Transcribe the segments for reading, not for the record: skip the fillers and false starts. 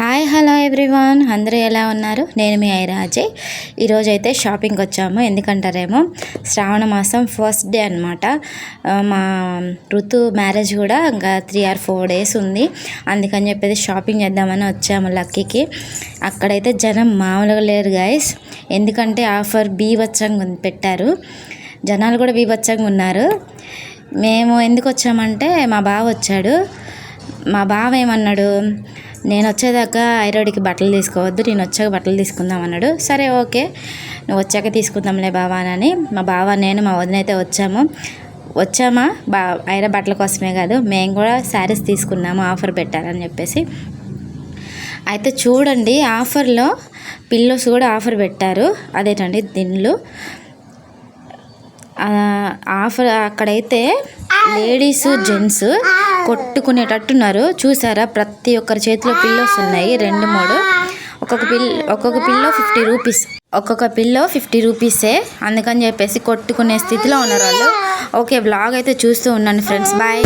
Hi hello everyone, అందరూ ఎలా ఉన్నారు? నేను మీ ఐరాజే. ఈరోజైతే షాపింగ్కి వచ్చాము. ఎందుకంటారేమో శ్రావణ మాసం ఫస్ట్ డే అనమాట. మా ఋతు మ్యారేజ్ కూడా ఇంకా 3 or 4 days ఉంది. అందుకని చెప్పేసి షాపింగ్ చేద్దామని వచ్చాము లక్కీకి. అక్కడైతే జనం మామూలుగా లేరు గైస్. ఎందుకంటే ఆఫర్ బీభత్సంగా పెట్టారు. జనాలు కూడా బీభత్సంగా ఉన్నారు. మేము ఎందుకు వచ్చామంటే మా బావ వచ్చాడు. మా బావ ఏమన్నాడు, నేను వచ్చేదాకా ఐరోడికి బట్టలు తీసుకోవద్దు, నేను వచ్చాక బట్టలు తీసుకుందాం అన్నాడు. సరే ఓకే, నువ్వు వచ్చాక తీసుకుందాంలే బావా అని మా బావ నేను మా వదిన అయితే వచ్చామా ఐరా బట్టల కోసమే కాదు, మేము కూడా శారీస్ తీసుకున్నాము ఆఫర్ పెట్టారని చెప్పేసి. అయితే చూడండి, ఆఫర్లో పిల్లోస్ కూడా ఆఫర్ పెట్టారు. అదేటండి దిండ్లు ఆఫర్. అక్కడైతే లేడీస్ జెంట్స్ కొట్టుకునేటట్టున్నారు. చూసారా, ప్రతి ఒక్కరి చేతిలో పిల్లోస్ ఉన్నాయి, 2-3. ఒక్కొక్క పిల్లో 50 రూపీస్, ఒక్కొక్క పిల్లో 50 రూపీసే. అందుకని చెప్పేసి కొట్టుకునే స్థితిలో ఉన్నారు వాళ్ళు. ఓకే, బ్లాగ్ అయితే చూస్తూ ఉండండి ఫ్రెండ్స్. బాయ్.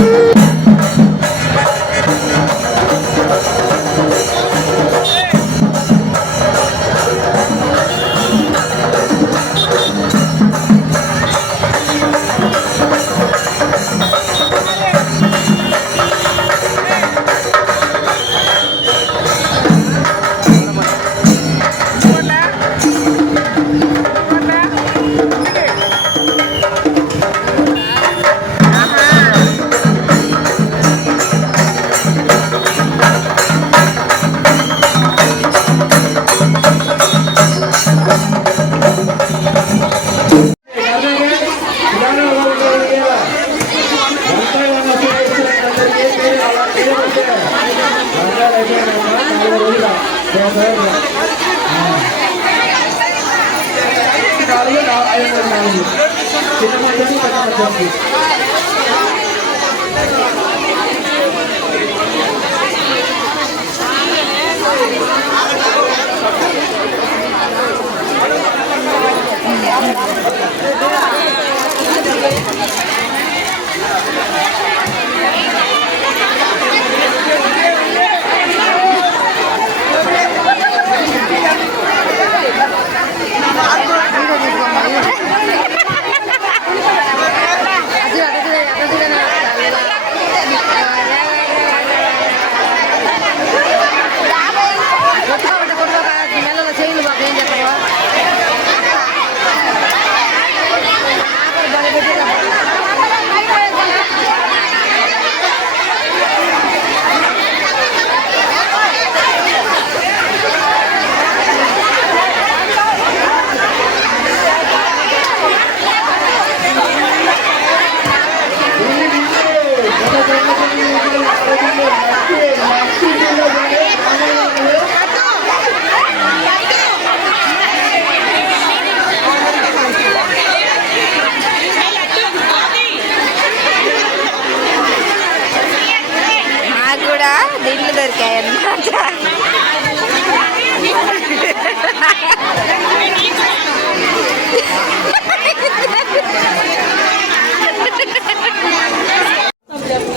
దిండ్లు దొరికాయి అన్నమాట.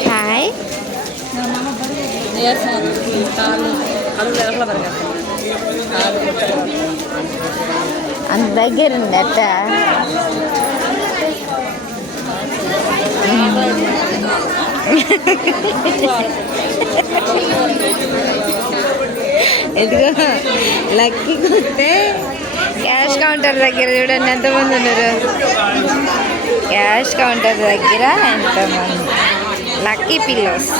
హాయ్, అంత దగ్గర ఉంది అట్ట. ఎదుగో లక్కీ కొస్తే క్యాష్ కౌంటర్ దగ్గర చూడండి ఎంతమంది ఉన్నారు. క్యాష్ కౌంటర్ దగ్గర ఎంతమంది. Lucky pillows.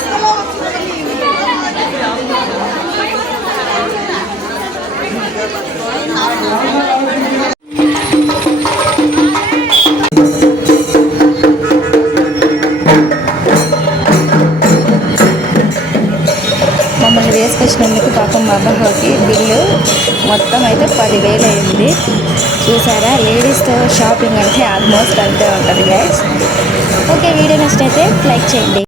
మమ్మల్ని వేసుకొచ్చినందుకు పాపం మా అబ్బాయికి బిల్లు మొత్తం అయితే 10,000 అయింది. చూసారా, లేడీస్తో షాపింగ్ అంటే ఆల్మోస్ట్ అంతే ఉంటుంది గైస్. ఓకే, వీడియో నచ్చితే లైక్ చేయండి.